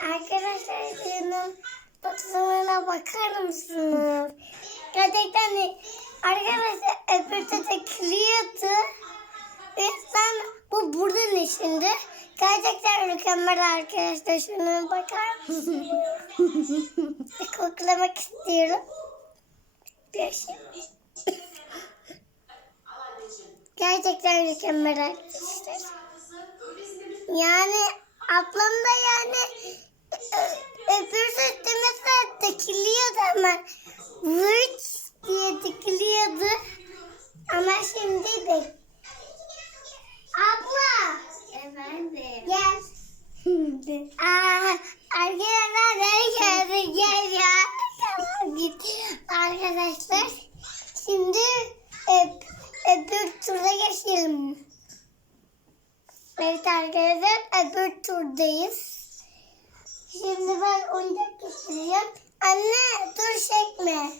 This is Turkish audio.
Arkadaşlar şunun fotoğrafına bakar mısınız? Gerçekten de- arkadaşlar öbür de kırıyordu. İnsan bu buradan içinde. Gerçekten mükemmel arkadaşlar. Şuna bakar mısınız? Koklamak istiyorum. Şey. Gerçekten mükemmel arkadaşlar. Yani ablam da yani vırt diye dikiliyordu. Ama şimdi de Abla. Efendim. Gel. Aa, arkadaşlar ne geldi gel ya. Tamam git. Arkadaşlar şimdi öp, öbür turda geçelim. Evet arkadaşlar öbür turdayız. Şimdi ben oyuncak getiriyorum. Anne dur çekme.